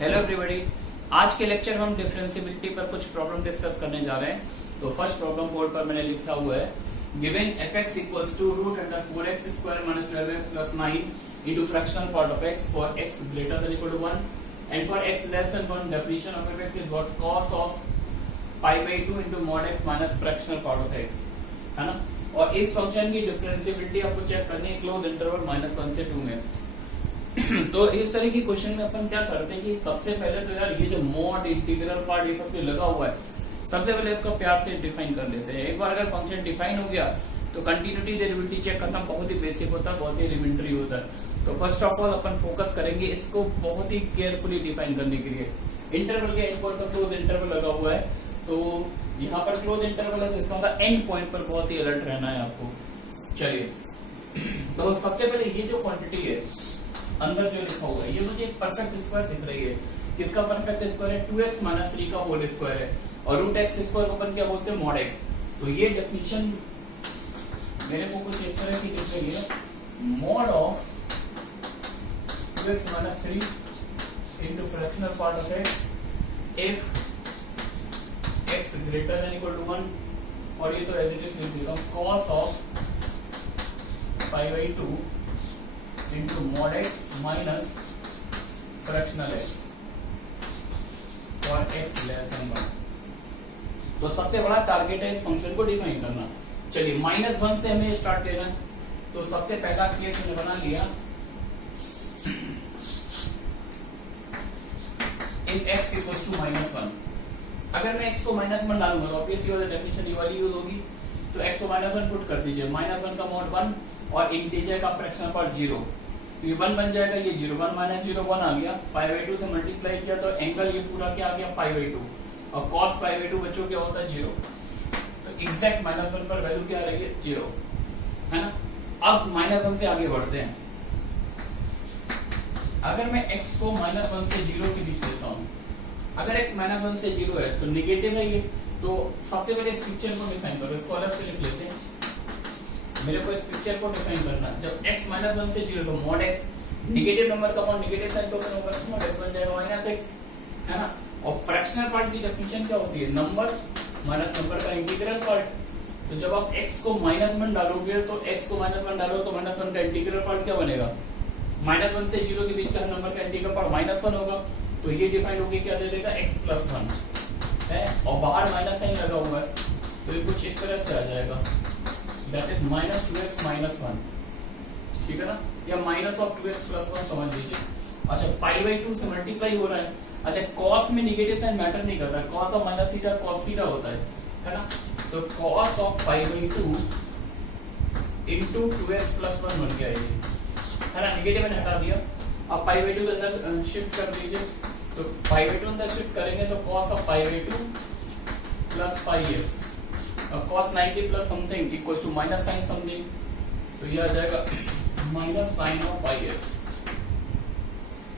Hello everybody, आज के lecture में हम डिफरेंशियबिलिटी पर कुछ प्रॉब्लम डिस्कस करने जा रहे हैं। तो फर्स्ट प्रॉब्लम बोर्ड पर मैंने लिखा हुआ है, given fx equals to root under 4x square minus 12x plus 9 into fractional part of x for x greater than equal to 1 and for x less than 1 definition of fx is what cos of pi by 2 into mod x minus fractional part of x, है ना। और इस function की differentiability आपको check करनी है close interval -1 से 2 में। तो इस तरह की क्वेश्चन में अपन क्या करते हैं कि सबसे पहले तो यार ये जो मॉड इंटीग्रल पार्ट ये सब जो लगा हुआ है, सबसे पहले इसको प्यार से डिफाइन कर लेते हैं। एक बार अगर फंक्शन डिफाइन हो गया तो कंटिन्यूटी डेरिवेटिव चेक करना बहुत ही बेसिक होता है, बहुत ही एलिमेंट्री होता है। तो first of all upon focus करेंगे इसको बहुत ही केयरफुली डिफाइन करने के लिए। इंटरवल के एंड पॉइंट पर क्लोज इंटरवल लगा हुआ है, तो यहाँ पर क्लोज इंटरवल है तो इसका मतलब एंड पॉइंट पर बहुत ही अलर्ट रहना है आपको। चलिए, तो सबसे पहले ये जो क्वांटिटी है अंदर जो लिखा हुआ है, ये मुझे एक परफेक्ट स्क्वायर दिख रही है। इसका परफेक्ट स्क्वायर है 2x माइनस 3 का होल स्क्वायर है, और रूट x स्क्वायर को अपन क्या बोलते हैं, मॉड x। तो ये डेफिनेशन मेरे को कुछ इस तरह की दिख रही है, mod of 2x minus 3 into fractional part of x if x greater than equal to 1, और ये तो एज इट इज लिख देता हूं, cos of pi by 2 into mod x minus fractional x for x less than 1। तो सबसे बड़ा target है इस फंक्शन को डिफाइन करना। चलिए, -1 से हमें स्टार्ट लेना है। तो सबसे पहला केस मैंने बना लिया, if x equals to -1। अगर मैं x को -1 डालूंगा तो ऑब्वियसली वाली डेफिनेशन ये वाली यूज होगी। तो x को -1 पुट कर दीजिए, -1 का मॉड 1 और इंटीजर का फ्रैक्शनल पार्ट 0। ये 1 बन जाएगा, ये 0 1 माइनस 0 1 आ गया। पाई बाई 2 से मल्टीप्लाई किया तो एंगल ये पूरा क्या आ गया, पाई बाई 2, और कॉस पाई बाई 2 बच्चों क्या होता है, 0। तो एग्जैक्ट -1 पर वैल्यू क्या आ रही है, 0, है ना। अब -1 से आगे बढ़ते हैं। अगर मैं x को -1 से 0 के बीच लेता हूं, अगर x -1 से 0 है तो निगेटिव है ये। तो सबसे पहले इस पिक्चर को डिफाइन करो, इसको अलग से लिख लेते हैं। मेरे को इस पिक्चर को डिफाइन करना, जब x -1 से 0 तो मॉड x नेगेटिव नंबर का मॉड नेगेटिव साइन ओपन होगा तो मॉड x बन जाएगा -x, है ना। और फ्रैक्शनल पार्ट की डेफिनेशन क्या होती है, नंबर माइनस नंबर का इंटीग्रल पार्ट। तो जब आप x को -1 डालोगे तो x को -1 डालो तो -1 का इंटीग्रल पार्ट क्या बनेगा, -1 से 0 के बीच का नंबर का इंटीग्रल पार्ट -1 होगा। तो ये डिफाइन होगी क्या दे देगा, x + 1 है, और बाहर माइनस साइन लगा हुआ है तो ये कुछ इस तरह से आ जाएगा, दैट इज -2x - 1, ठीक है ना, या -2x + 1 समझ लीजिए। अच्छा, पाई बाई 2 से मल्टीप्लाई हो रहा है। अच्छा, cos में नेगेटिव साइन मैटर नहीं करता, cos of minus theta cos theta होता है ना। तो cos of pi by 2 into 2x + 1 बन गया ये, है ना। नेगेटिव मैंने हटा दिया। अब पाई बाई 2 के अंदर शिफ्ट कर दीजिए, तो पाई बाई 2 अंदर शिफ्ट करेंगे तो cos of pi by 2 plus pi x, cos 90 plus something equals to minus sine something, तो ये आ जाएगा minus sine of pi x.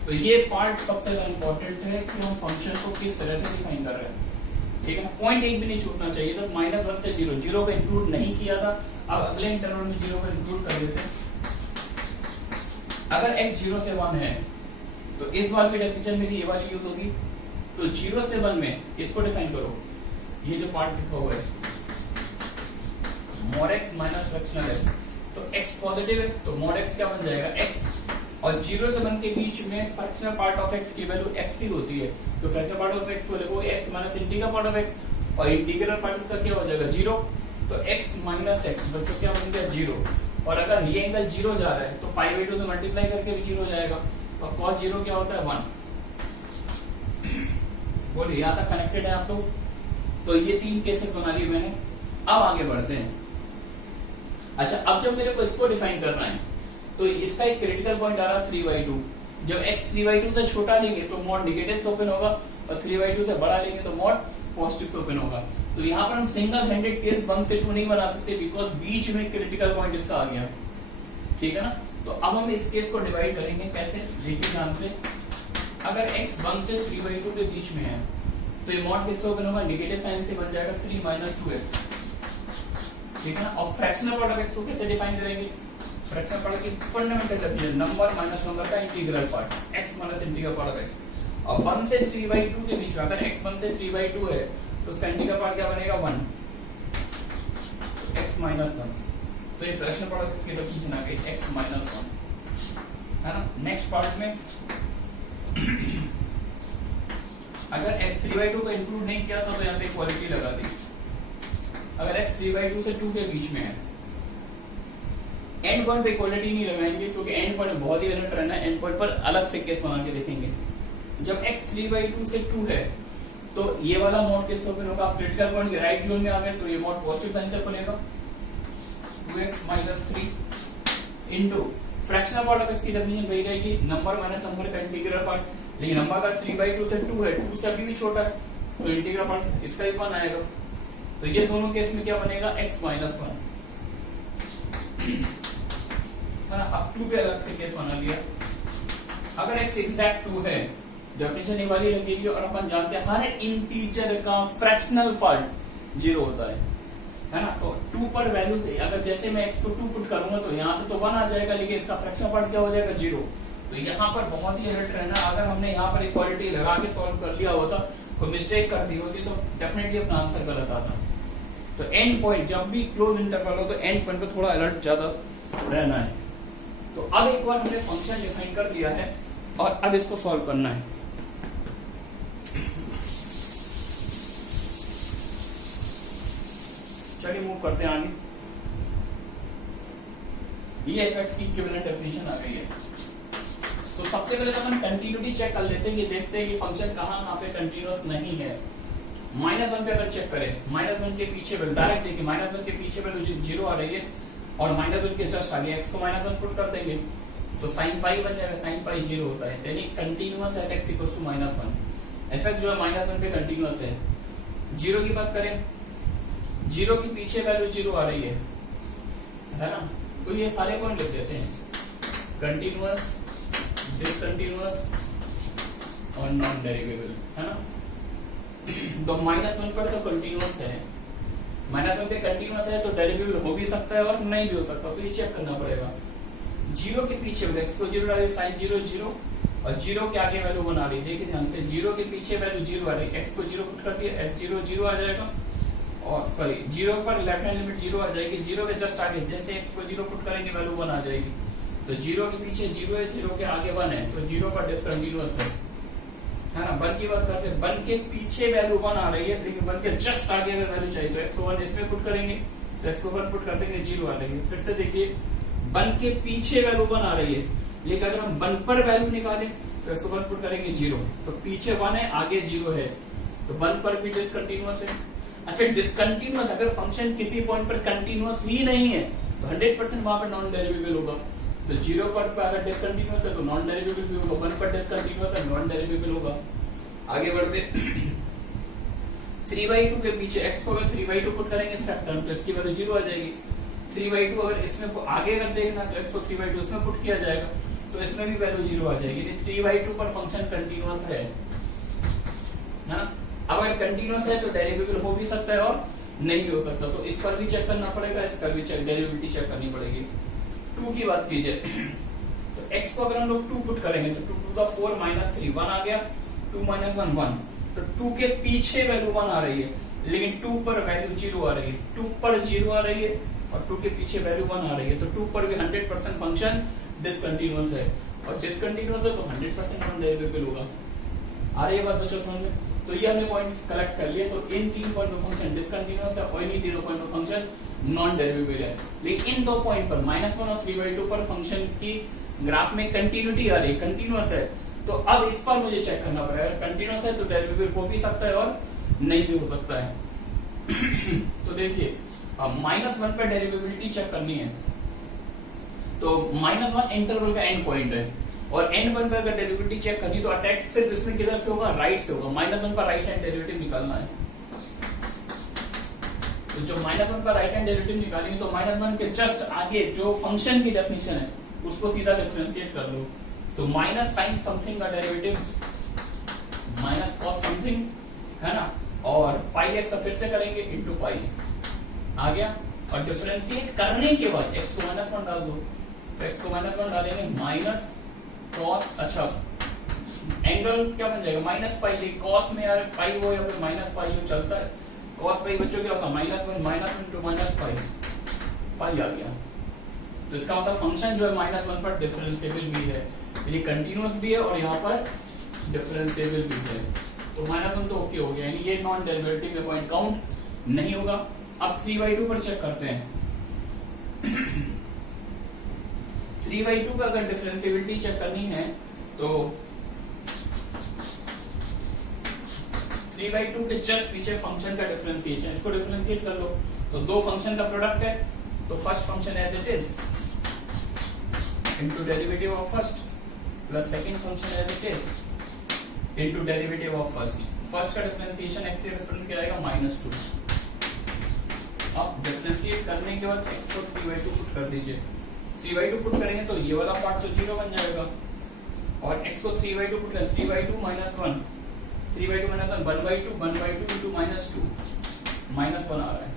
तो ये पार्ट सबसे ज्यादा इंपॉर्टेंट है कि हम फंक्शन को किस तरह से डिफाइन कर रहे हैं, ठीक है ना। पॉइंट एक भी नहीं छूटना चाहिए। तो -1 से 0 को इंक्लूड नहीं किया था, अब अगले इंटरवल में 0 को इंक्लूड कर देते हैं। अगर x 0 से 1 है तो इस वाली डेफिनेशन में ये वाली यूज होगी। तो 0 से 1 में इसको डिफाइन करो, ये जो पार्ट लिखा हुआ है mod x minus fractional x, तो x पॉजिटिव है तो mod x क्या बन जाएगा, x, और 0 से 1 के बीच में फ्रैक्शनल पार्ट ऑफ x की वैल्यू x ही होती है। तो फ्रैक्शनल पार्ट ऑफ x को लिखो x minus integral part of x, और इंटीग्रल पार्ट इसका क्या हो जाएगा, 0। तो x माइनस x बच्चों क्या बन गया, 0। और अगर ये एंगल 0 जा रहा है तो पाई बाई 2 से मल्टीप्लाई करके भी 0 हो जाएगा, और cos 0 क्या होता है, 1। बोलिए, यहाँ तक कनेक्टेड है आप लोग। तो ये 3 केसेस बना लिए मैंने। अब आगे बढ़ते हैं। अच्छा, अब जब मेरे को इसको डिफाइन करना है तो इसका एक क्रिटिकल पॉइंट आ रहा 3/2। जब x 3/2 से छोटा लेंगे तो मॉड नेगेटिव ओपन होगा, और 3/2 से बड़ा लेंगे तो मॉड पॉजिटिव ओपन होगा। तो यहाँ पर हम सिंगल हैंडेड केस 1 से 2 नहीं बना सकते, बिकॉज बीच में क्रिटिकल पॉइंट इसका आ गया, ठीक है ना। तो अब हम इस केस को डिवाइड करेंगे कैसे, देखिए ध्यान से। अगर x 1 से 3/2 के बीच में है तो ये मॉड किससे ओपन होगा, नेगेटिव साइन से बन जाएगा 3 - 2x, ठीक है ना। और फ्रैक्शनल पार्ट ऑफ x को कैसे डिफाइन करेंगे, फ्रैक्शनल पार्ट की fundamental definition, number minus number का integral part, x minus integral part of x। और 1 से 3/2 के बीच में अगर x 1 से 3/2 है तो उसका इंटीग्रल पार्ट क्या बनेगा 1 x माइनस 1। तो ये फ्रैक्शन प्रोडक्ट इसकी डेफिनेशन आ गई x माइनस 1 है ना। नेक्स्ट पार्ट में अगर x 3/2 को इंक्लूड नहीं किया था तो यहाँ पे इक्वालिटी लगा दी। अगर x 3/2 से 2 के बीच में है, एंड पॉइंट पे इक्वालिटी नहीं लगाएंगे क्योंकि एंड पॉइंट बहुत ही अलग रहना है। एंड पॉइंट पर अलग से केस बना के देखेंगे। जब x 3/2 से 2 है तो ये वाला मोड किससे ओपन होगा? आप क्रिटिकल पॉइंट के राइट जोन में आ गए तो ये मोड पॉजिटिव साइन से खुलेगा 2x minus 3 into fractional part of x की डेफिनेशन वही रहेगी, नंबर माइनस नंबर का इंटीग्रल पार्ट। लेकिन नंबर का 3/2 से 2 है, 2 से अभी भी छोटा है तो इंटीग्रल पार्ट इसका ही 1 आएगा। तो ये दोनों केस में क्या बनेगा x माइनस 1 है ना। अब 2 पे अलग से केस बना लिया। अगर x एग्जैक्ट 2 है डेफिनेशन ये वाली लगेगी और अपन जानते हैं हर इंटीजर का फ्रैक्शनल पार्ट 0 होता है ना। तो 2 पर वैल्यू अगर जैसे मैं x को 2 पुट करूंगा तो यहाँ से तो 1 आ जाएगा, लेकिन इसका फ्रैक्शनल पार्ट क्या हो जाएगा 0। तो यहाँ पर बहुत ही अलर्ट रहना। अगर हमने यहाँ पर इक्वालिटी लगा के सॉल्व कर लिया होता, कोई मिस्टेक कर दी होती तो डेफिनेटली अपना आंसर गलत आता। तो एंड पॉइंट जब भी क्लोज इंटरवल हो तो एंड पॉइंट पर थोड़ा अलर्ट ज्यादा रहना है। तो अब एक बार हमने फंक्शन डिफाइन कर दिया है और अब इसको सॉल्व करना है। चलिए मूव करते हैं आगे। ये fx की इक्विवेलेंट डेफिनेशन आ गई है। तो सबसे पहले तो हम कंटिन्यूटी चेक कर लेते हैं, ये देखते हैं ये फंक्शन कहाँ पे कंटिन्यूअस नहीं है। -1 पे अगर चेक करें, -1 के पीछे वैल्यू डायरेक्ट देखिए, -1 के पीछे वैल्यू 0 आ रही है और -1 के जस्ट आगे x को -1 पुट कर देंगे तो sin पाई बन जाएगा। sin पाई 0 होता है, यानी कंटिन्यूअस है x इक्वल्स टू -1। fx जो है -1 पे कंटिन्यूअस है। 0 की बात करें, 0 के पीछे वैल्यू 0 आ रही है ना। तो ये सारे पॉइंट लिख देते हैं, कंटिन्यूअस, डिसकंटिन्यूअस और नॉन डेरिवेबल, है ना। तो -1 पर तो कंटिन्यूअस है, -1 पे कंटिन्यूअस है तो डेरिवेबल हो भी सकता है और नहीं भी हो सकता, तो ये चेक करना पड़ेगा। 0 के पीछे x को 0 डालिए, sin 0 0 और 0 के आगे वैल्यू बना रही है। देखिए ध्यान से, 0 के पीछे वैल्यू 0 आ रही है, x को 0 पुट कर दिया, x 0 0 आ जाएगा और सॉरी 0 पर लेफ्ट हैंड लिमिट 0 आ जाएगी। 0 के जस्ट आगे जैसे x को 0 पुट करेंगे वैल्यू 1 आ जाएगी। तो 0 के पीछे 0 है, 0 के आगे 1 है तो 0 पर डिसकंटिन्यूअस है ना। 1 की बात करते हैं, 1 के पीछे वैल्यू 1 आ रही है लेकिन 1 के जस्ट आगे अगर वैल्यू चाहिए तो x को 1 इसमें पुट करेंगे तो x को 1 पुट कर देंगे 0 आ रही है। फिर से देखिए 1 के पीछे वैल्यू 1 आ रही है, लेकिन अगर हम 1 पर वैल्यू निकालें तो x को 1 पुट करेंगे 0, तो पीछे 1 है आगे 0 है तो 1 पर भी डिसकंटिन्यूअस है। अच्छा डिसकंटिन्यूअस, अगर फंक्शन किसी पॉइंट पर कंटिन्यूअस ही नहीं है तो 100% वहां पर नॉन डेरिवेबल होगा। तो 0 पर अगर डिसकंटिन्यूअस है तो नॉन डेरिवेबल भी होगा, 1 पर डिसकंटिन्यूअस है नॉन डेरिवेबल होगा। आगे बढ़ते 3/2 के पीछे x को अगर 3/2 पुट करेंगे फैक्टर तो इसकी वैल्यू 0 आ जाएगी। 3/2 अगर इसमें आगे अगर देखना तो x को 3/2 इसमें पुट किया जाएगा तो इसमें भी वैल्यू 0 आ जाएगी। 3/2 पर फंक्शन कंटिन्यूअस है ना। अब अगर कंटिन्यूअस है तो डेरिवेबल हो भी सकता है और नहीं भी हो सकता, तो इस पर भी चेक करना पड़ेगा, इसका भी चेक डेरिवेबिलिटी चेक करनी पड़ेगी। 2 की बात कीजिए तो x को अगर हम लोग 2 पुट करेंगे तो 2 to the 4 minus 3 1 आ गया, 2 minus 1 1, तो 2 के पीछे वैल्यू 1 आ रही है लेकिन 2 पर वैल्यू 0 आ रही है, 2 पर 0 आ रही है और 2 के पीछे वैल्यू 1 आ रही है, तो 2 पर भी 100% फंक्शन डिसकंटिन्यूअस है और डिसकंटिन्यूअस है तो 100% नॉन डेरिवेबल होगा। आ रही है बात बच्चों समझ में? तो ये हमने पॉइंट्स कलेक्ट कर लिए। तो इन 3 पॉइंट पर फंक्शन डिसकंटिन्यूअस है और इन 0 पॉइंट पर फंक्शन नॉन डेरिवेबल है। लेकिन इन 2 पॉइंट पर -1 और 3/2 पर फंक्शन की ग्राफ में कंटिन्यूटी आ रही है, कंटिन्यूअस है, तो अब इस पर मुझे चेक करना पड़ेगा। कंटिन्यूअस है तो डेरिवेबल हो भी सकता है और नहीं भी हो सकता है। तो देखिए -1 पर डेरिवेबिलिटी चेक करनी है तो -1 इंटरवल का एंड पॉइंट है और एंड पॉइंट पर अगर डेरिवेबिलिटी चेक करनी तो अटैक सिर्फ इसमें किधर से होगा, राइट से होगा। -1 पर राइट हैंड डेरिवेटिव निकालना है, तो जो -1 पर राइट हैंड डेरिवेटिव निकालेंगे तो -1 के जस्ट आगे जो फंक्शन की डेफिनेशन है उसको सीधा डिफरेंशिएट कर लो। तो माइनस साइन समथिंग का डेरिवेटिव माइनस कॉस समथिंग है ना, और पाई एक्स फिर से करेंगे इंटू पाई आ गया। और डिफरेंशिएट करने के बाद x को -1 डाल दो, तो x को -1 डालेंगे माइनस कॉस, अच्छा एंगल क्या बन जाएगा माइनस पाई, कॉस में यार पाई हो या फिर माइनस पाई हो चलता है, कॉस पाई बच्चों क्या होगा -1 इंटू माइनस पाई आ गया। तो इसका मतलब फंक्शन जो है -1 पर डिफरेंशिएबल भी है, यानी कंटिन्यूअस भी है और यहाँ पर डिफरेंशिएबल भी है। तो -1 तो ओके हो गया, यानी ये नॉन डेरिवेटिव में पॉइंट काउंट नहीं होगा। अब 3/2 पर चेक करते हैं। 3/2 का अगर डिफरेंशिएबिलिटी चेक करनी है तो 3/2 के जस्ट पीछे फंक्शन का डिफरेंशिएशन, इसको डिफरेंशिएट कर लो। तो दो फंक्शन का प्रोडक्ट है, तो first function as it is into derivative of first plus second function as it is into derivative of first. First का डिफरेंशिएशन x के रेस्पेक्ट में आएगा -2। अब डिफरेंशिएट करने के बाद x को 3/2 पुट कर दीजिए। 3/2 पुट करेंगे तो ये वाला पार्ट तो 0 बन जाएगा और x को 3/2 पुट करें 3/2 -1 3/2 -1 1/2 into -2 -1 आ रहा है।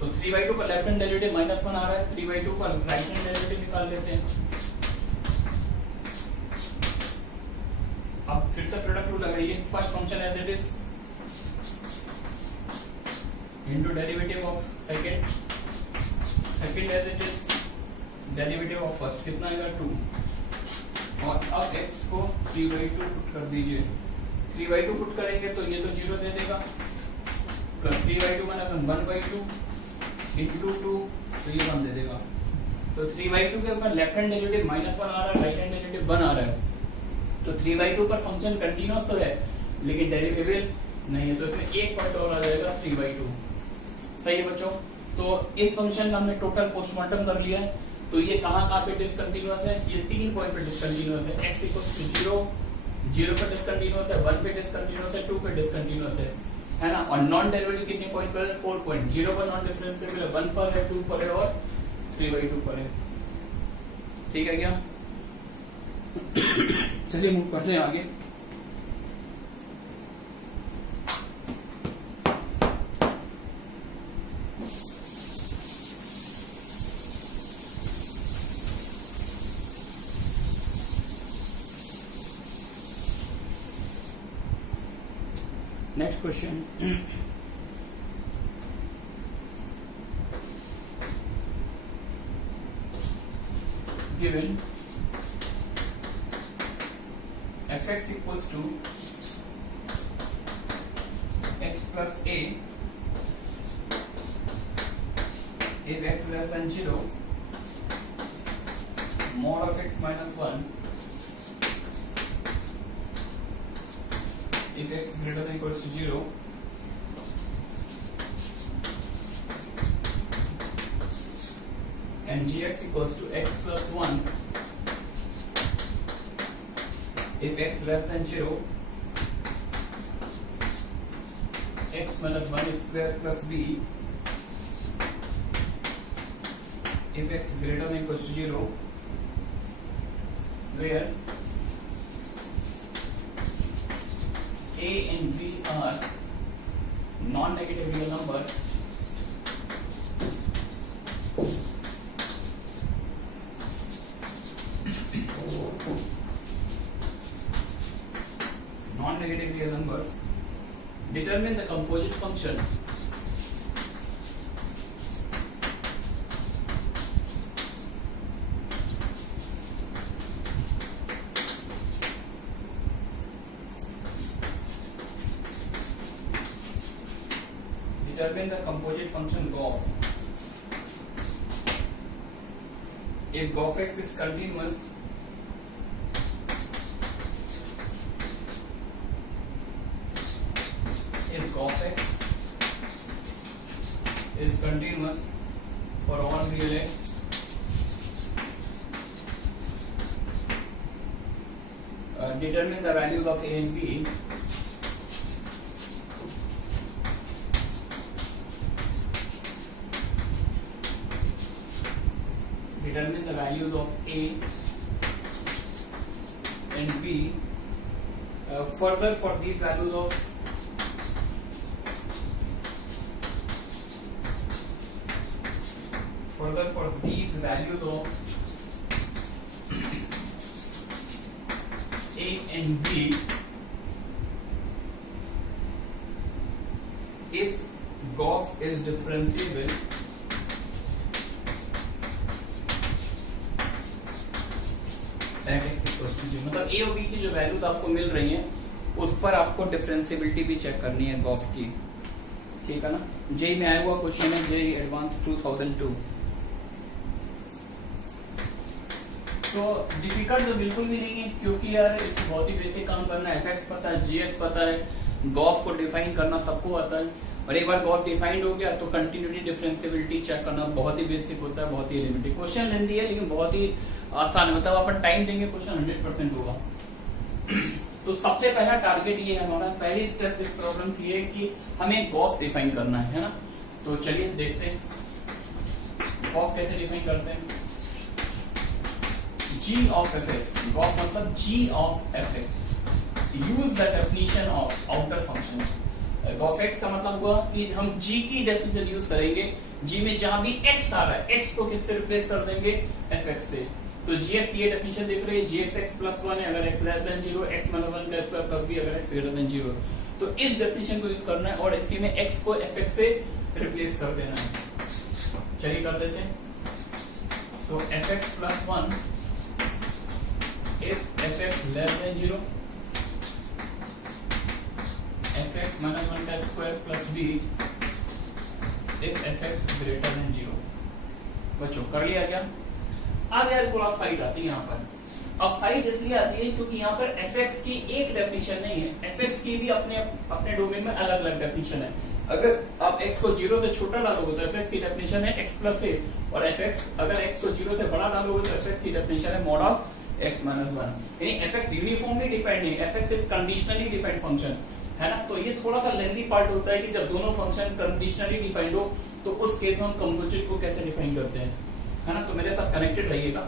तो 3/2 पर लेफ्ट हैंड डेरिवेटिव -1 आ रहा है, 3/2 पर राइट हैंड डेरिवेटिव निकाल लेते हैं। अब फिर से प्रोडक्ट रूल लगाइए। First function as it is into derivative of second as it is derivative of first, कितना आएगा 2। और अब x को 3/2 पुट कर दीजिए। 3/2 पुट करेंगे तो ये तो 0 दे देगा, प्लस 3/2 1/2 इंटू 2 तो ये 1 दे देगा। तो 3/2 के ऊपर लेफ्ट हैंड डेरिवेटिव -1 आ रहा है, राइट हैंड डेरिवेटिव 1 आ रहा है। तो 3/2 पर फंक्शन कंटिन्यूअस तो है लेकिन डेरिवेटिव नहीं है, तो इसमें एक पॉइंट और आ जाएगा 3/2। सही है बच्चों। तो इस फंक्शन का हमने टोटल पोस्टमार्टम कर लिया है। तो ये कहाँ पे डिसकंटिन्यूअस है, ये 3 पॉइंट पे डिसकंटिन्यूअस है। x = 0 पे डिसकंटिन्यूअस है, 1 पे डिसकंटिन्यूअस है, 2 पे डिसकंटिन्यूअस है ना। और नॉन डेरिवेटिव कितने पॉइंट पर है, 4 पॉइंट। 0 पर नॉन डिफरेंशिएबल है, 1 पर है, 2 पर है और 3/2 पर है। ठीक है क्या? चलिए मूव करते हैं आगे। Next question. Given fx equals to x plus a if x less than 0 mod of x minus 1 if x greater than equals to 0 and gx equals to x plus 1 if x less than 0 x minus 1 square plus b if x greater than equals to 0 where a and b are non-negative real numbers determine the composite function GOF. If GOF x is continuous, for all real x, determine the values of a and b determine the values of a and b. Further, for these values of A and B if GOF is differentiable at x equals to 0, मतलब A और B की जो values आपको मिल रही हैं उस पर आपको डिफरेंशिएबिलिटी भी चेक करनी है GOF की, ठीक है ना। जेई में आया हुआ क्वेश्चन है, जेई एडवांस 2002। तो डिफिकल्ट तो बिल्कुल भी नहीं है, क्योंकि यार इसको बहुत ही बेसिक काम करना है। एफएक्स पता है, जीएस पता है, गॉफ को डिफाइन करना सबको आता है, और एक बार गॉफ डिफाइंड हो गया तो कंटिन्यूटी डिफरेंशिएबिलिटी चेक करना बहुत ही बेसिक होता है, बहुत ही एलिमेंट्री। क्वेश्चन लेंदी है लेकिन बहुत ही आसान है, मतलब अपन टाइम देंगे क्वेश्चन 100% होगा। तो सबसे पहला टारगेट ये है हमारा, पहली स्टेप इस प्रॉब्लम की है कि हमें गॉफ डिफाइन करना है ना। तो चलिए देखते हैं गॉफ कैसे डिफाइन करते हैं। G of fx, गॉफ मतलब G of fx, use the definition of outer function। G of x का मतलब हुआ कि हम G की डेफिनेशन यूज करेंगे, G में जहां भी x आ रहा है x को किससे रिप्लेस कर देंगे, fx से। तो gx की ये डेफिनेशन दिख रही है, gx x plus 1 है अगर x less than 0, x minus 1 का स्क्वायर प्लस b अगर x greater than 0। तो इस डेफिनेशन को यूज करना है और इसी में x को fx से रिप्लेस कर देना है। चलिए कर देते हैं। तो fx plus 1 if fx less than 0, fx minus 1 का square plus b if fx greater than 0। बच्चों कर लिया क्या? अब यार थोड़ा फाइट आती है यहाँ पर। अब फाइट इसलिए आती है क्योंकि यहाँ पर fx की एक डेफिनेशन नहीं है, fx की भी अपने डोमेन में अलग अलग डेफिनेशन है। अगर आप x को 0 से छोटा डालोगे तो fx की डेफिनेशन है x प्लस a, और fx अगर x को 0 से बड़ा डालोगे तो fx की डेफिनेशन है mod ऑफ x minus 1। यानी fx यूनिफॉर्मली डिफाइंड नहीं, fx is conditionally defined function, है ना। तो ये थोड़ा सा लेंथी पार्ट होता है कि जब दोनों फंक्शन कंडीशनली डिफाइंड हो तो उस केस में हम कंपोजिट को कैसे डिफाइन करते हैं, है ना। तो मेरे साथ कनेक्टेड रहिएगा।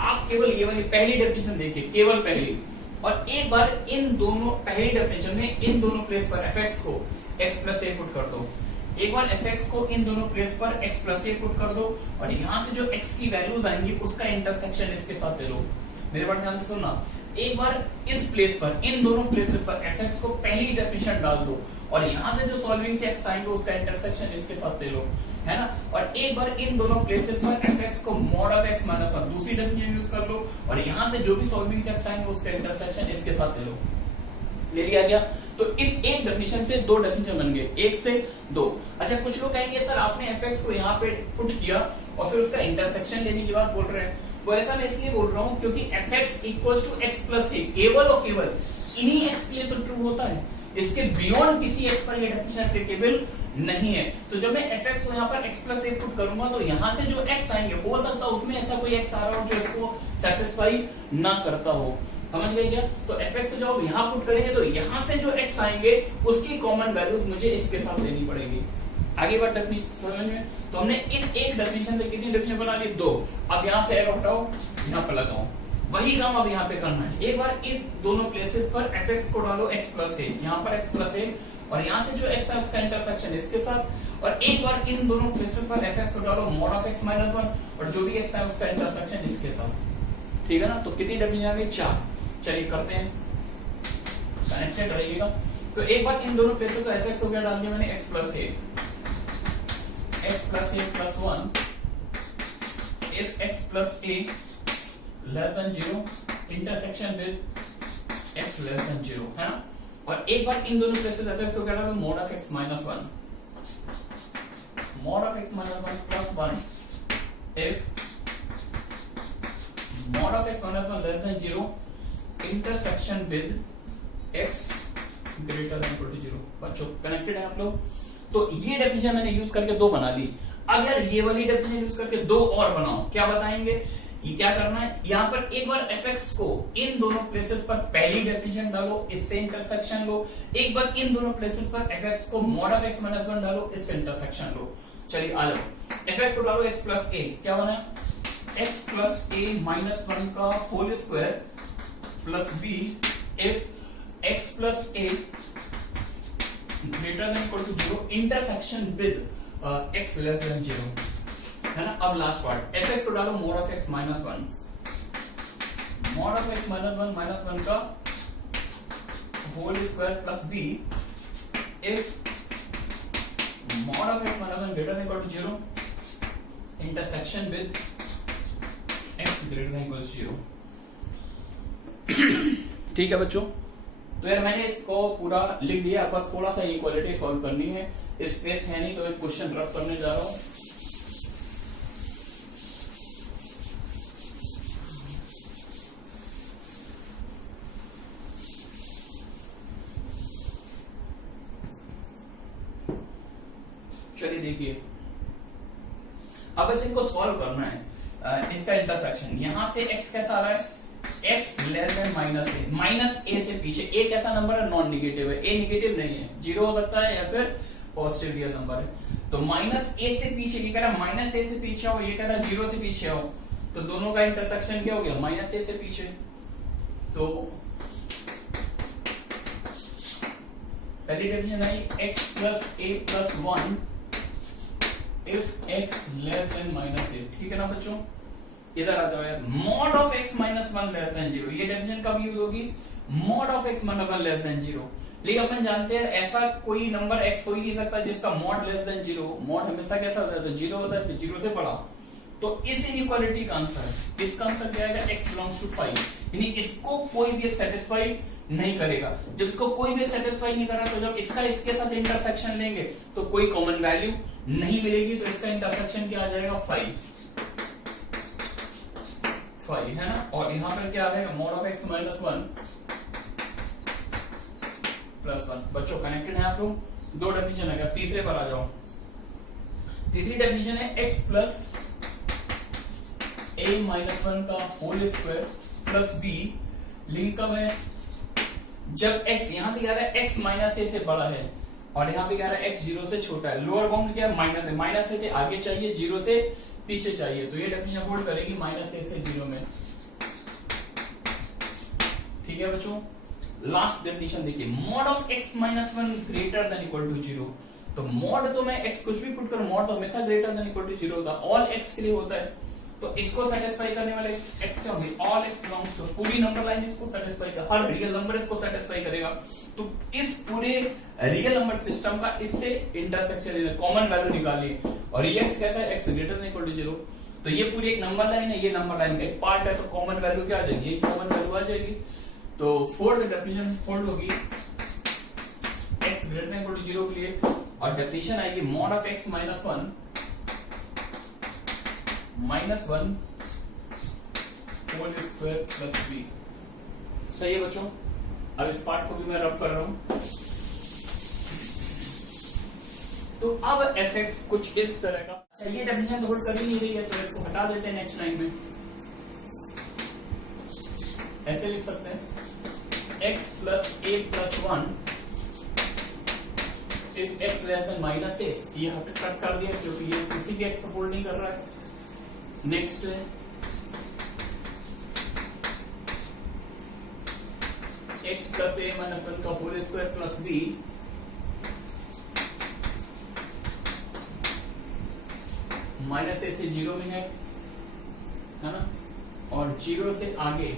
आप केवल ये वाली पहली डेफिनेशन देखिए, केवल पहली, और एक बार इन दोनों पहली डेफिनेशन में इन दोनों प्लेस पर fx को x प्लस a पुट कर दो, एक बार fx को इन दोनों प्लेस पर x प्लस a पुट कर दो, और यहाँ से जो x की वैल्यूज आएंगी उसका इंटरसेक्शन इसके साथ दे लो। मेरे बात ध्यान से सुनना, एक बार इस प्लेस पर इन दोनों प्लेसेस पर fx को पहली डेफिनेशन डाल दो, और यहाँ से जो सॉल्विंग से x आएंगे उसका इंटरसेक्शन इसके साथ दे लो, है ना। और एक बार इन दोनों प्लेसेस पर fx को mod ऑफ x माइनस 1 दूसरी डेफिनेशन यूज कर लो, और यहाँ से जो भी सॉल्विंग से x आएंगे उसका इंटरसेक्शन इसके साथ ले लो। ले लिया गया। तो इस एक डेफिनेशन से दो डेफिनेशन बन गए, एक से दो। अच्छा, कुछ लोग कहेंगे सर आपने fx को यहाँ पे पुट किया और फिर उसका इंटरसेक्शन लेने की बात बोल रहे हैं। वो ऐसा मैं इसलिए बोल रहा हूँ क्योंकि fx equals to x plus a केवल और केवल इन्हीं x के लिए तो ट्रू होता है, इसके बियॉन्ड किसी x पर ये डेफिनेशन एप्लीकेबल नहीं है। तो जब मैं fx को यहाँ पर x प्लस a पुट करूंगा तो यहाँ से जो x आएंगे हो सकता है उसमें ऐसा कोई x आ रहा हो जो इसको सेटिस्फाई ना करता हो, समझ गए क्या। तो fx को जब आप यहाँ पुट करेंगे तो यहाँ से जो x आएंगे उसकी कॉमन वैल्यू मुझे इसके साथ लेनी पड़ेगी। आगे बात समझ में। तो हमने इस एक डेफिनेशन से कितनी डेफिनेशन बना ली, दो। अब यहाँ से एरो हटाओ, यहाँ पर लगाओ, वही काम अब यहाँ पे करना है। एक बार इन दोनों प्लेसेस पर fx को डालो x प्लस a, यहाँ पर x प्लस a, और यहाँ से जो x है उसका इंटरसेक्शन इसके साथ, और एक बार इन दोनों प्लेसेस पर fx को डालो mod ऑफ x माइनस 1, और जो भी x है उसका इंटरसेक्शन इसके साथ, ठीक है ना। तो कितनी डेफिनेशन आ गई, 4। चलिए करते हैं, कनेक्टेड रहिएगा। तो एक बार इन दोनों प्लेसेस को fx हो गया, डाल दिया मैंने x plus a plus 1 if x plus a less than 0 intersection with x less than 0, है ना। और एक बार इन दोनों प्लेसेस fx को क्या डालो, mod of x minus 1 plus 1 if mod of x minus 1 less than 0 intersection with x greater than equal to 0। बच्चों connected है आप लोग। तो ये डेफिनेशन मैंने यूज करके दो बना ली। अब यार ये वाली डेफिनेशन यूज करके दो और बनाओ, क्या बताएंगे। ये क्या करना है, यहाँ पर एक बार fx को इन दोनों प्लेसेस पर पहली डेफिनेशन डालो, इससे इंटरसेक्शन लो। एक बार इन दोनों प्लेसेस पर fx को mod ऑफ x माइनस 1 डालो, इससे इंटरसेक्शन लो। चलिए आ जाओ, fx को डालो x प्लस a, क्या बना x प्लस a माइनस 1 का whole square plus b if x plus a greater than equal to 0 intersection with x less than 0, है ना। अब लास्ट पार्ट, fx को डालो mod of x minus 1, mod of x minus 1 का whole square plus b if mod of x minus 1 greater than equal to 0 intersection with x greater than equal to 0। ठीक है बच्चों, तो यार मैंने इसको पूरा लिख दिया, बस थोड़ा सा इक्वालिटी सॉल्व करनी है, स्पेस है नहीं तो एक क्वेश्चन रफ करने जा रहा हूं। चलिए देखिए, अब बस इनको सॉल्व करना है। इसका इंटरसेक्शन यहां से x कैसा आ रहा है, x less than minus A, minus a से पीछे। ए कैसा नंबर है, नॉन निगेटिव है, ए निगेटिव नहीं है, जीरो हो सकता है या फिर पॉजिटिव रियल नंबर है। तो माइनस ए से पीछे, ये कह रहा है माइनस ए से पीछे आओ, ये कह रहा है जीरो से पीछे आओ, तो दोनों का इंटरसेक्शन क्या हो गया, माइनस ए से पीछे। तो पहली डेफिनेशन आई x plus a plus 1 if x less than minus a. ठीक है ना बच्चों, इधर आ जाओ यार, mod of x minus 1 less than 0। ये डेफिनेशन कब यूज होगी, mod of x minus 1 less than 0। लेकिन अपन जानते हैं ऐसा कोई नंबर x हो ही नहीं सकता जिसका मॉड लेस देन 0। मॉड हमेशा कैसा होता है, तो 0 होता है, फिर 0 से बड़ा। तो इस इनइक्वालिटी का आंसर, इसका आंसर क्या आएगा, x बिलोंग्स टू 5। यानी इसको कोई भी एक सेटिस्फाई नहीं करेगा। जब इसको कोई भी सेटिस्फाई नहीं कर रहा, तो जब इसका इसके साथ इंटरसेक्शन लेंगे तो कोई कॉमन वैल्यू नहीं मिलेगी, तो इसका इंटरसेक्शन क्या आ जाएगा, 5 है ना। और यहां पर क्या आ जाएगा, mod of x minus 1 plus 1। बच्चों कनेक्टेड है आप लोग, दो डेफिनेशन है, तीसरे पर आ जाओ। तीसरी डेफिनेशन है x प्लस a माइनस 1 का whole square plus b। Link कब है, जब x यहां से कह रहा है x माइनस ए से बड़ा है, और यहां पे कह रहा है x 0 से छोटा है। लोअर बाउंड क्या है, माइनस है, माइनस ए से आगे चाहिए, 0 से पीछे चाहिए। तो ये डेफिनेशन होल्ड करेगी माइनस ए से 0 में। ठीक है बच्चों, लास्ट डेफिनेशन देखिए, mod of x minus 1 greater than equal to 0। तो मॉड तो मैं x कुछ भी पुट करूं, मॉड तो हमेशा ग्रेटर देन इक्वल टू 0 होता है, ऑल x के लिए होता है। तो इसको सेटिस्फाई करने वाले x क्या होंगे, ऑल x बिलोंग्स टू, पूरी नंबर लाइन इसको सेटिस्फाई कर, हर रियल नंबर इसको सेटिस्फाई करेगा। तो इस पूरे रियल नंबर सिस्टम का इससे इंटरसेक्शन लेना, कॉमन वैल्यू निकालिए। और ये x कैसा है, x greater than equal to 0। तो ये पूरी एक नंबर लाइन है, ये नंबर लाइन का एक पार्ट है, तो कॉमन वैल्यू क्या आ जाएगी, कॉमन वैल्यू आ जाएगी। तो फोर्थ डेफिनेशन होल्ड होगी x greater than equal to 0 के लिए, और डेफिनेशन आएगी mod of x minus 1 whole square plus b। सही है बच्चों, अब इस पार्ट को भी मैं रब कर रहा हूं। तो अब fx कुछ इस तरह का, अच्छा ये डेफिनेशन होल्ड कर ही नहीं रही है, तो इसको हटा देते हैं नेक्स्ट लाइन में। ऐसे लिख सकते हैं x plus a plus 1 if x less than minus a. ये हट कट कर दिया क्योंकि ये किसी भी x को होल्ड नहीं कर रहा है। नेक्स्ट है x प्लस ए माइनस 1 का whole square plus b minus a से 0 में है ना, और 0 से आगे।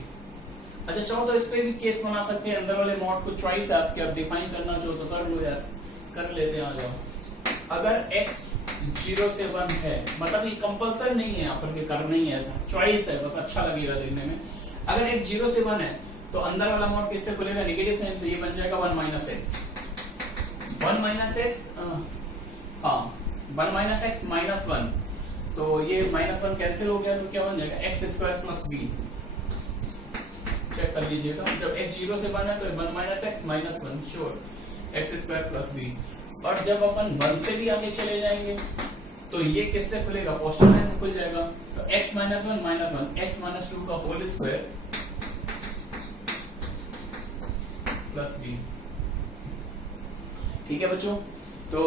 अच्छा चाहो तो इस पे भी केस बना सकते हैं, अंदर वाले मॉड को चॉइस है आपके, आप डिफाइन करना चाहो तो कर लो यार, कर लेते हैं। आ जाओ, अगर x 0 से 1 है, मतलब ये कंपल्सरी नहीं है, अपन के करना ही है, ऐसा चॉइस है, बस अच्छा लगेगा देखने में। अगर x 0 से 1 है तो अंदर वाला मॉड किससे खुलेगा, नेगेटिव साइन से, ये बन जाएगा 1 माइनस एक्स। 1 माइनस एक्स, हाँ 1 माइनस एक्स माइनस 1, तो ये माइनस 1 कैंसिल हो गया, तो क्या बन जाएगा x square plus b. Check कर लीजिएगा, जब x 0 से 1 है तो 1 minus x minus 1, sure x square plus b. और जब अपन 1 से भी आगे चले जाएंगे तो ये किससे खुलेगा, पॉजिटिव साइन से खुल जाएगा। तो x minus 1 minus 1, x minus 2 का होल स्क्वायर प्लस बी। ठीक है बच्चों, तो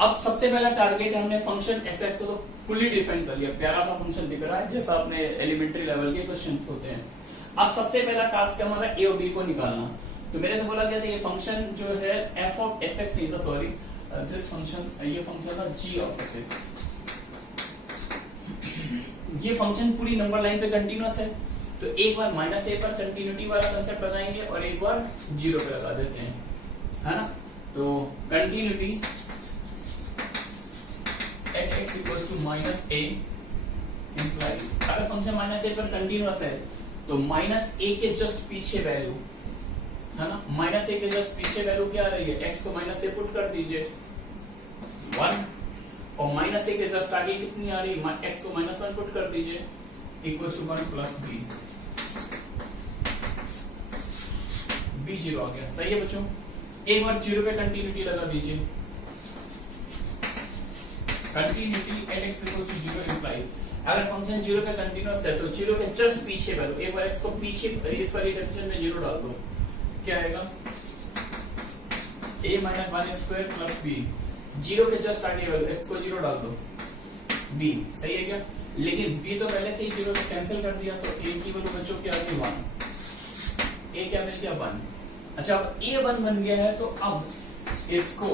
अब सबसे पहला टारगेट हमने फंक्शन fx को तो फुली डिफाइन कर लिया, प्यारा सा फंक्शन दिख रहा है जैसा अपने एलिमेंट्री लेवल के क्वेश्चन होते हैं। अब सबसे पहला टास्क है हमारा a और b को निकालना। तो मेरे से बोला गया था ये फंक्शन जो है f ऑफ fx नहीं था, सॉरी दिस फंक्शन, ये फंक्शन था g ऑफ fx। ये फंक्शन पूरी नंबर लाइन पे कंटिन्यूअस है, तो एक बार माइनस ए पर कंटिन्यूटी वाला कंसेप्ट लगाएंगे और एक बार जीरो पे लगा देते हैं, है ना। तो continuity at x equals to minus a implies, अगर फंक्शन माइनस ए पर कंटिन्यूअस है तो माइनस ए के जस्ट पीछे वैल्यू, है ना, माइनस ए के जस्ट पीछे वैल्यू क्या आ रही है, एक्स को माइनस ए पुट कर दीजिए 1, और माइनस ए के जस्ट आगे कितनी आ रही है, एक्स को माइनस 1 पुट कर दीजिए equal to 1 plus b zero आ गया। सही है बच्चों, एक बार जीरो पे कंटिन्यूटी लगा दीजिए, continuity at x equal to zero implies, अगर फंक्शन जीरो पे कंटिन्यूअस है तो जीरो के जस्ट पीछे वैल्यू, एक बार एक्स को पीछे इस वाली डेफिनेशन में जीरो डाल दो, क्या आएगा a minus 1 square plus b, zero के जस्ट आगे वैल्यू एक्स को जीरो डाल दो b, सही है क्या। लेकिन b तो पहले से ही जीरो से कैंसिल कर दिया, तो a की वैल्यू बच्चों क्या आ गई 1, a क्या मिल गया 1। अच्छा अब a 1 बन गया है तो अब इसको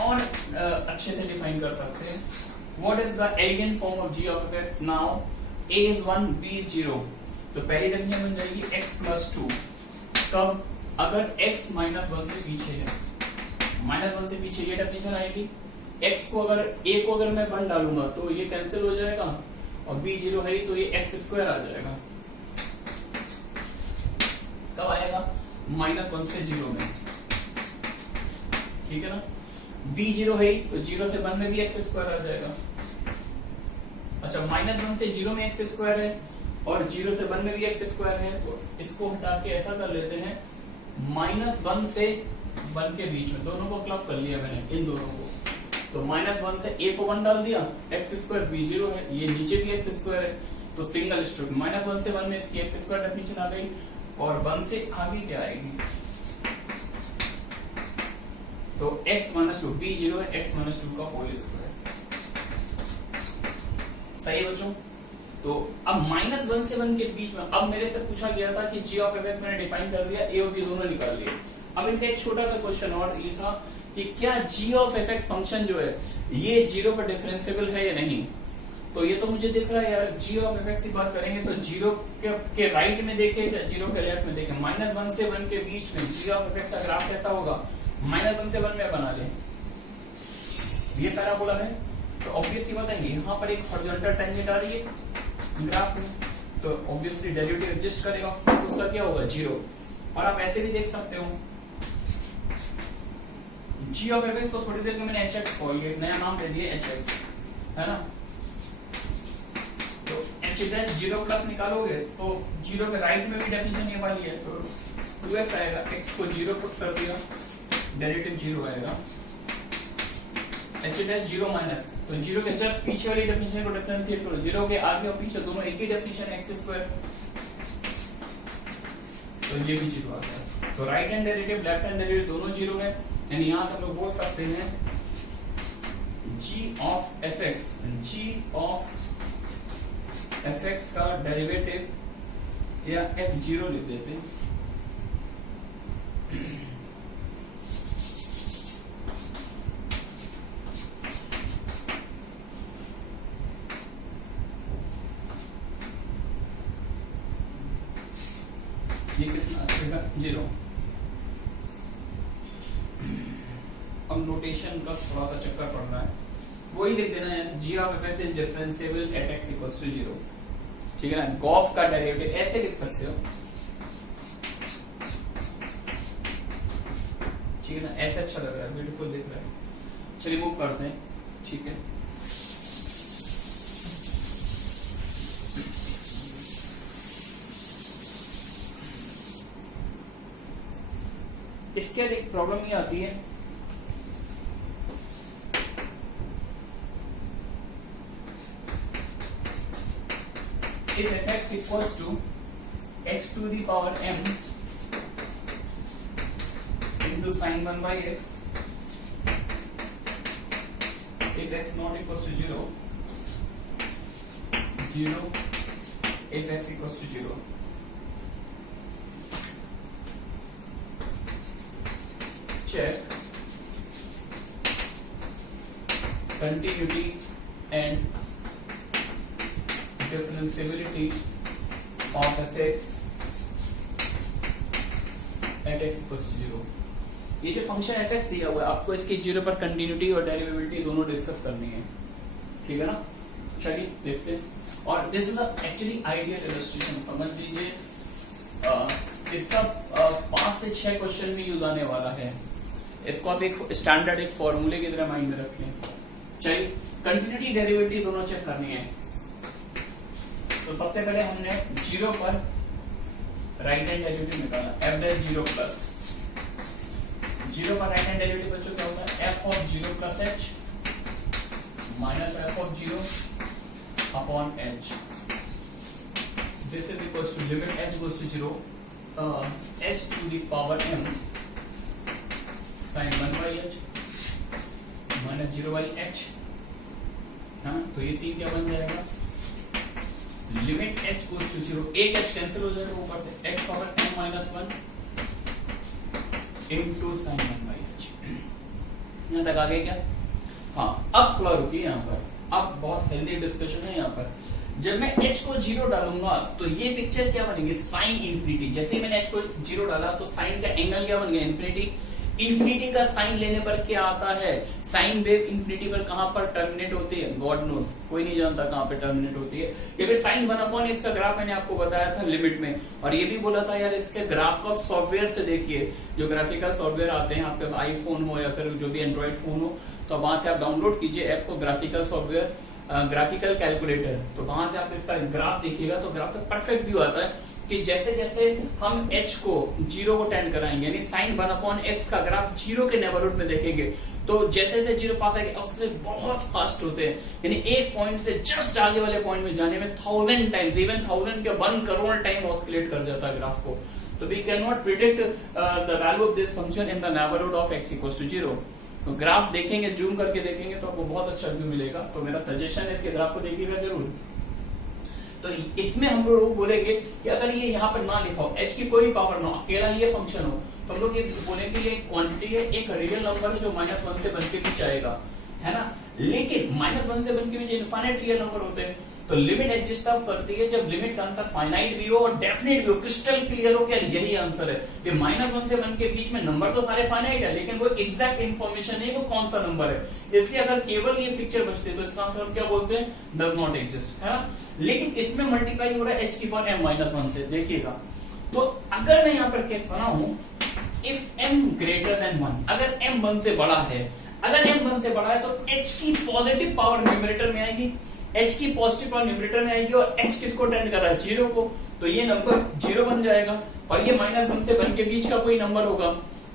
और अच्छे से डिफाइन कर सकते हैं, what is the elegant form of g of x, now a is 1 b is 0, तो पहली डेफिनेशन बन जाएगी x प्लस 2, कब, अगर x माइनस 1 से पीछे है, माइनस 1 से पीछे ये डेफिनेशन आएगी, x को अगर a को अगर मैं 1 डालूंगा तो ये कैंसिल हो जाएगा और b 0 है तो ये x स्क्वायर आ जाएगा, कब आएगा माइनस 1 से 0 में, ठीक है ना। b 0 है तो 0 से 1 में भी x स्क्वायर आ जाएगा। अच्छा माइनस 1 से 0 में x स्क्वायर है और 0 से 1 में भी x स्क्वायर है, तो इसको हटा के ऐसा कर लेते हैं माइनस 1 से 1 के बीच में, दोनों को क्लब कर लिया मैंने, इन दोनों को, तो माइनस 1 से a को 1 डाल दिया, x स्क्वायर b 0 है, ये नीचे भी x स्क्वायर है, तो सिंगल स्ट्रोक माइनस 1 से 1 में इसकी x स्क्वायर डेफिनेशन आ गई, और 1 से आगे क्या आएगी, तो x माइनस 2 b 0 है, x माइनस 2 का होल स्क्वायर, सही है बच्चों। तो अब माइनस 1 से 1 के बीच में, अब मेरे से पूछा गया था कि g ऑफ f मैंने डिफाइन कर दिया, a और b दोनों निकाल लिए। अब इनका एक छोटा सा क्वेश्चन और ये था कि क्या g ऑफ f फंक्शन जो है ये 0 पर डिफरेंशिएबल है या नहीं, तो ये तो मुझे दिख रहा है यार, g ऑफ f की बात करेंगे तो 0 के राइट में देखे या 0 के लेफ्ट में देखे, माइनस 1 से 1 के बीच में g ऑफ f का ग्राफ कैसा होगा, माइनस 1 से 1 में बना ले, ये पैराबोला है, तो ऑब्वियस की बात है यहाँ पर एक हॉरिजॉन्टल टेंजेंट आ रही है ग्राफ में, तो ऑब्वियसली डेरिवेटिव एग्जिस्ट करेगा, उसका क्या होगा 0। और आप ऐसे भी देख सकते हो g ऑफ f को थोड़ी देर में मैंने hx कॉल किया, एक नया नाम दे दिया hx, है ना, तो h डैश 0 प्लस निकालोगे तो 0 के राइट में भी डेफिनेशन ये वाली है, तो 2x आएगा, x को 0 पुट कर दिया, डेरिवेटिव 0 आएगा, h डैश 0 माइनस, तो 0 के जस्ट पीछे वाली डेफिनेशन को डिफरेंशिएट करो, 0 के आगे और पीछे दोनों एक ही डेफिनेशन x स्क्वायर, तो ये भी 0 आ गया, तो right hand derivative left hand derivative दोनों 0 है, यानी यहां से हम लोग बोल सकते हैं g of fx, g of fx का डेरिवेटिव या f0 लिख देते हैं, ये कितना आएगा 0। अब नोटेशन का थोड़ा सा चक्कर पड़ रहा है, वही लिख देना है, g of f is differentiable at x equals to 0, ठीक है ना। गॉफ का डेरिवेटिव ऐसे लिख सकते हो, ठीक है ना, ऐसे अच्छा लग रहा है, ब्यूटीफुल दिख रहा है। चलिए मूव करते हैं, ठीक है। इसके बाद एक प्रॉब्लम ये आती है, if fx equals to x to the power m into sin 1 by x, if x not equals to 0, 0 if x equals to 0, check continuity and differentiability of f x at x equals to 0। ये जो function F x दिया हुआ है आपको इसकी 0 पर continuity और डेरिवेबिलिटी दोनों डिस्कस करनी है, ठीक है ना। चलिए देखते हैं। और this is actually ideal illustration, समझ लीजिए इसका 5 से 6 क्वेश्चन में यूज आने वाला है। इसको आप एक स्टैंडर्ड एक फॉर्मूले की तरह माइंड में रखें। चलिए कंटिन्यूटी डेरिवेटिव दोनों चेक करनी है। तो सबसे पहले हमने 0 पर राइट हैंड डेरिवेटिव निकाला, एफ डैश 0 प्लस 0 पर राइट हैंड डेरिवेटिव बच्चों क्या होता है, f of 0 plus h minus f of 0 upon h. This is equals to limit h goes to 0 h to the power m sin 1 by h minus 0 by h, है ना। तो ये सी क्या बन जाएगा, लिमिट h गोज टू 0, एक h cancel हो जाएगा ऊपर से, x power m minus 1 into sin 1 by h। यहां तक आ गए क्या? हाँ, अब थोड़ा रुकिए यहाँ पर, अब बहुत हेल्दी डिस्कशन है यहाँ पर। जब मैं h को 0 डालूंगा तो ये पिक्चर क्या बनेगी, साइन इंफिनिटी। जैसे ही मैंने h को 0 डाला तो साइन का एंगल क्या बन गया, इंफिनिटी। इंफिनिटी का साइन लेने पर क्या आता है, साइन वेव इंफिनिटी पर कहां पर टर्मिनेट होती है, गॉड नोस, कोई नहीं जानता कहां पे टर्मिनेट होती है। ये भी साइन 1/x का ग्राफ मैंने आपको बताया था लिमिट में, और ये भी बोला था यार इसके ग्राफ को आप सॉफ्टवेयर से देखिए, जो ग्राफिकल सॉफ्टवेयर आते हैं आपके पास, आईफोन हो या फिर जो भी एंड्रॉइड फोन हो, तो वहां से आप डाउनलोड कीजिए ऐप को, ग्राफिकल सॉफ्टवेयर, ग्राफिकल कैलकुलेटर। तो वहां से आप इसका ग्राफ देखिएगा तो ग्राफ का परफेक्ट व्यू आता है कि जैसे जैसे हम h को 0 को टेंड कराएंगे, यानी साइन 1/x का ग्राफ 0 के नेबरहुड में देखेंगे, तो जैसे जैसे 0 पास आएगा उसके बहुत फास्ट होते हैं, यानी एक पॉइंट से जस्ट आगे वाले पॉइंट में जाने में 1000 टाइम्स, इवन 1000 के 1 करोड़ टाइम ऑस्किलेट कर जाता है ग्राफ को। तो we can not predict the value of this function in the neighbourhood of x equals to 0। तो ग्राफ देखेंगे, जूम करके देखेंगे तो आपको बहुत अच्छा व्यू मिलेगा। तो मेरा सजेशन है इसके ग्राफ को देखिएगा जरूर। तो इसमें हम लोग बोलेंगे कि अगर ये यहाँ पर ना लिखा हो, h की कोई पावर ना, अकेला ये फंक्शन हो, तो हम लोग ये बोलेंगे ये क्वांटिटी है, एक रियल नंबर है जो -1 से बन के बीच आएगा, है ना। लेकिन -1 से बन के बीच इनफाइनाइट रियल नंबर होते हैं, तो लिमिट एग्जिस्ट तब करती है जब लिमिट का आंसर फाइनाइट भी हो और डेफिनेट भी हो, क्रिस्टल क्लियर हो, क्या यही आंसर है। ये -1 से 1 के बीच में नंबर तो सारे फाइनाइट है, लेकिन वो एग्जैक्ट इन्फॉर्मेशन नहीं वो कौन सा नंबर है। इसलिए अगर केवल ये पिक्चर बचती है तो इसका आंसर हम क्या बोलते हैं, डज नॉट एग्जिस्ट, है ना। लेकिन इसमें मल्टीप्लाई हो रहा है h की पावर m-1 से, देखिएगा। तो अगर मैं यहाँ पर केस बनाऊं, इफ m ग्रेटर देन 1, अगर m 1 से बड़ा है, अगर m 1 से बड़ा है तो h की पॉजिटिव पावर न्यूमरेटर में आएगी, h की पॉजिटिव पावर न्यूमरेटर में आएगी, और h किसको टेंड कर रहा है, 0 को, तो ये नंबर 0 बन जाएगा। और ये -1 से 1 के बीच का कोई नंबर होगा,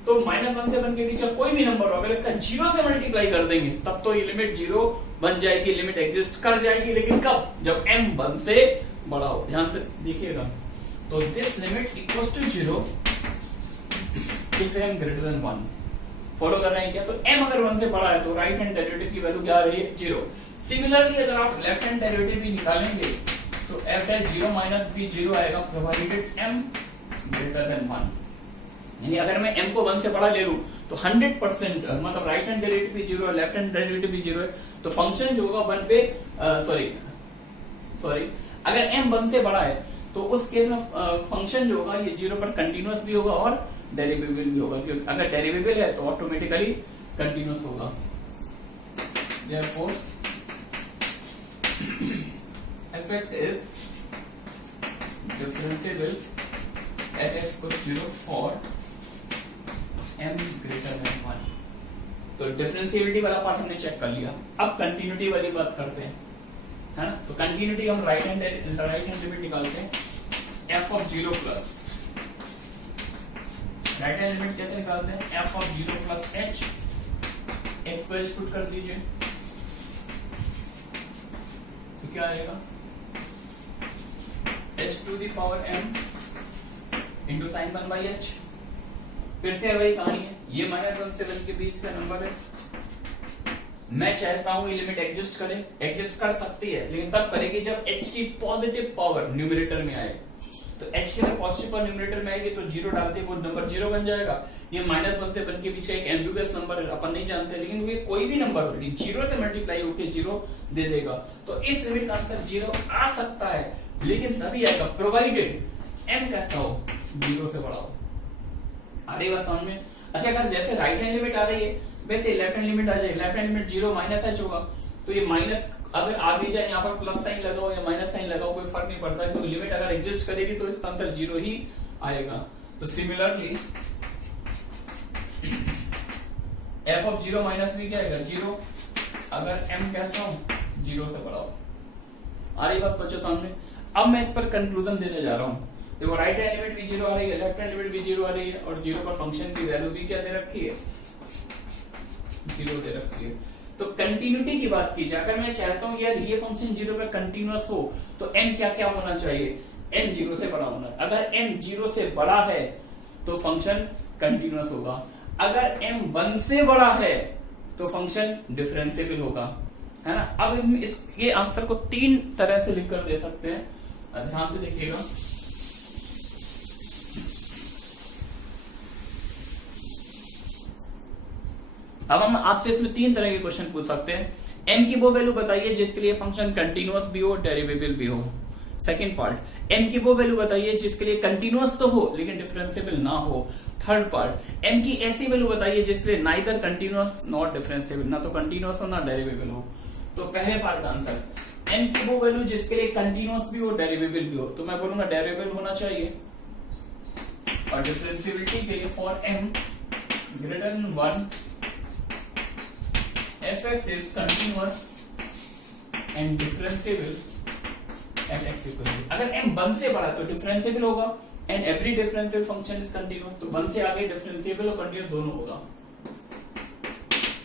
तो -1 से 1 के बीच का कोई भी नंबर हो, अगर इसका 0 से मल्टीप्लाई कर देंगे तब तो ये लिमिट 0 बन जाएगी, लिमिट एग्जिस्ट कर जाएगी। लेकिन कब, जब m 1 से बड़ा हो, ध्यान से देखिएगा। तो this limit equals to 0 if m greater than 1। Follow कर रहे हैं क्या? तो m अगर 1 से बड़ा है तो राइट हैंड डेरिवेटिव की वैल्यू क्या आ रही है, 0। सिमिलरली अगर आप लेफ्ट हैंड डेरिवेटिव भी निकालेंगे तो f है 0 माइनस b 0 आएगा, प्रोवाइडेड m ग्रेटर देन 1। यानी अगर मैं m को 1 से बड़ा ले लूं तो 100% मतलब राइट हैंड डेरिवेटिव भी 0 है, लेफ्ट हैंड डेरिवेटिव भी 0 है, तो फंक्शन जो होगा 1 पे सॉरी अगर m 1 से बड़ा है तो उस केस में फंक्शन जो होगा ये 0 पर कंटिन्यूअस भी होगा और डेरिवेबल भी होगा, क्योंकि अगर डेरिवेबल है तो ऑटोमेटिकली कंटिन्यूअस होगा। Therefore fx is differentiable at s equals 0 for m greater than 1। तो डिफरेंशिएबिलिटी वाला पार्ट हमने चेक कर लिया, अब कंटिन्यूटी वाली बात करते हैं, है ना। तो कंटिन्यूटी हम राइट हैंड लिमिट निकालते हैं, f of 0 plus, right hand limit कैसे निकालते हैं, f of 0 plus h, x को पुट कर दीजिए तो क्या आएगा, h to the power m into sine 1 by h। फिर से वही कहानी है, ये -1 से 1 के बीच का नंबर है, मैं चाहता हूं ये लिमिट एग्जिस्ट करे, एग्जिस्ट कर सकती है लेकिन तब करेगी जब h की पॉजिटिव पावर न्यूमरेटर में आए। तो h की जब पॉजिटिव पावर न्यूमरेटर में आएगी तो 0 डालते वो नंबर 0 बन जाएगा। ये -1 से 1 के पीछे एक एम्बिगुअस नंबर है, अपन नहीं जानते, लेकिन वो कोई भी नंबर हो 0 से मल्टीप्लाई होकर 0 दे देगा। तो इस लिमिट का आंसर 0 आ सकता है, लेकिन तभी आएगा प्रोवाइडेड m कैसा हो, 0 से बड़ा हो। आ रही बात समझ में? अच्छा, अगर जैसे राइट हैंड लिमिट आ रही है वैसे लेफ्ट हैंड लिमिट आ जाएगी। Left hand limit 0 minus h होगा, तो ये माइनस अगर आ भी जाए यहाँ पर प्लस साइन लगाओ या माइनस साइन लगाओ कोई फर्क नहीं पड़ता, क्योंकि लिमिट अगर एग्जिस्ट करेगी तो इसका आंसर 0 ही आएगा। तो सिमिलरली f ऑफ 0 माइनस भी क्या आएगा, 0, अगर m कैसा हो, 0 से बड़ा हो। आ रही बात बच्चों सामने? अब मैं इस पर कंक्लूजन देने जा रहा हूँ। देखो राइट हैंड लिमिट भी 0 आ रही है, लेफ्ट हैंड लिमिट भी 0 आ रही है, और 0 पर फंक्शन की वैल्यू भी क्या दे रखी है, 0 दे रखी है। तो कंटिन्यूटी की बात की जाए, अगर मैं चाहता हूं यार ये फंक्शन 0 पर कंटिन्यूअस हो तो n क्या क्या होना चाहिए, n 0 से बड़ा होना है। अगर n 0 से बड़ा है तो फंक्शन कंटिन्यूअस होगा, अगर m 1 से बड़ा है तो फंक्शन डिफरेंशिएबल होगा, है ना। अब ये आंसर को 3 तरह से लिखकर दे सकते हैं, ध्यान से देखिएगा। अब हम आपसे इसमें 3 तरह के क्वेश्चन पूछ सकते हैं। m की वो वैल्यू बताइए जिसके लिए फंक्शन कंटिन्यूअस भी हो, डेरिवेबल भी हो। सेकंड पार्ट, m की वो वैल्यू बताइए जिसके लिए कंटिन्यूअस तो हो लेकिन डिफरेंशिएबल ना हो। थर्ड पार्ट, m की ऐसी वैल्यू बताइए जिसके लिए नाइदर कंटिन्यूअस नॉट डिफरेंशिएबल, ना तो कंटिन्यूअस हो ना डेरिवेबल हो। तो पहले पार्ट का आंसर, m की वो वैल्यू जिसके लिए कंटिन्यूअस भी हो डेरिवेबल भी हो, तो मैं बोलूंगा डेरिवेबल होना चाहिए। और डिफरेंशिएबिलिटी के लिए for m greater than 1 fx is continuous and differentiable at x equal to, अगर m 1 से बड़ा तो डिफरेंशिएबल होगा, and every differentiable function is continuous, तो 1 से आगे डिफरेंशिएबल और कंटिन्यूअस दोनों होगा।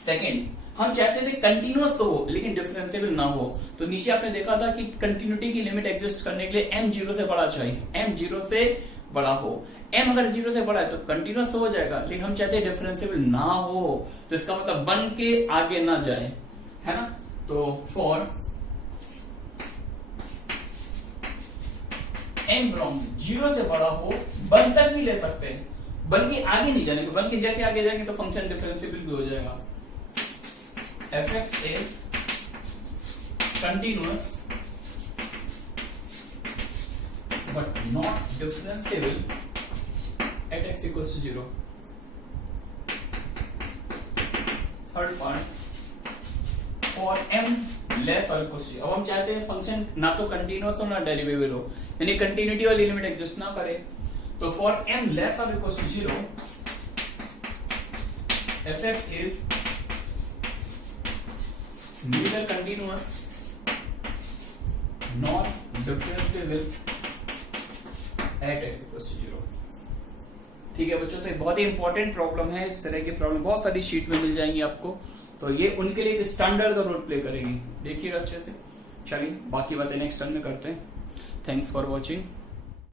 सेकंड, हम चाहते थे कंटिन्यूअस तो हो लेकिन डिफरेंशिएबल ना हो, तो नीचे आपने देखा था कि कंटिन्यूटी की लिमिट एग्जिस्ट करने के लिए m 0 से बड़ा चाहिए, m 0 से बड़ा हो। m अगर 0 से बड़ा है तो कंटिन्यूअस तो हो जाएगा, लेकिन हम चाहते हैं डिफरेंशिएबल ना हो, तो इसका मतलब 1 के आगे ना जाए, है ना। तो फॉर m बिलोंग 0 से बड़ा हो, 1 तक भी ले सकते हैं, 1 के आगे नहीं जाने, 1 के जैसे आगे जाएंगे तो फंक्शन डिफरेंशिएबल भी हो जाएगा। fx is continuous but not differentiable at x equals to 0. Third part, for m less or equals to 0. अब हम चाहते हैं फंक्शन ना तो कंटिन्यूअस हो ना डेरिवेबल हो, यानी कंटिन्यूटी वाली लिमिट एग्जिस्ट ना करे। तो फॉर m लेस और equals to 0 fx is neither continuous nor differentiable at x equals to 0। ठीक है बच्चों, तो ये बहुत ही इंपॉर्टेंट प्रॉब्लम है। इस तरह की प्रॉब्लम बहुत सारी शीट में मिल जाएंगी आपको, तो ये उनके लिए एक स्टैंडर्ड का रोल प्ले करेगी। देखिएगा अच्छे से। चलिए बाकी बातें नेक्स्ट टाइम में करते हैं। Thanks for watching.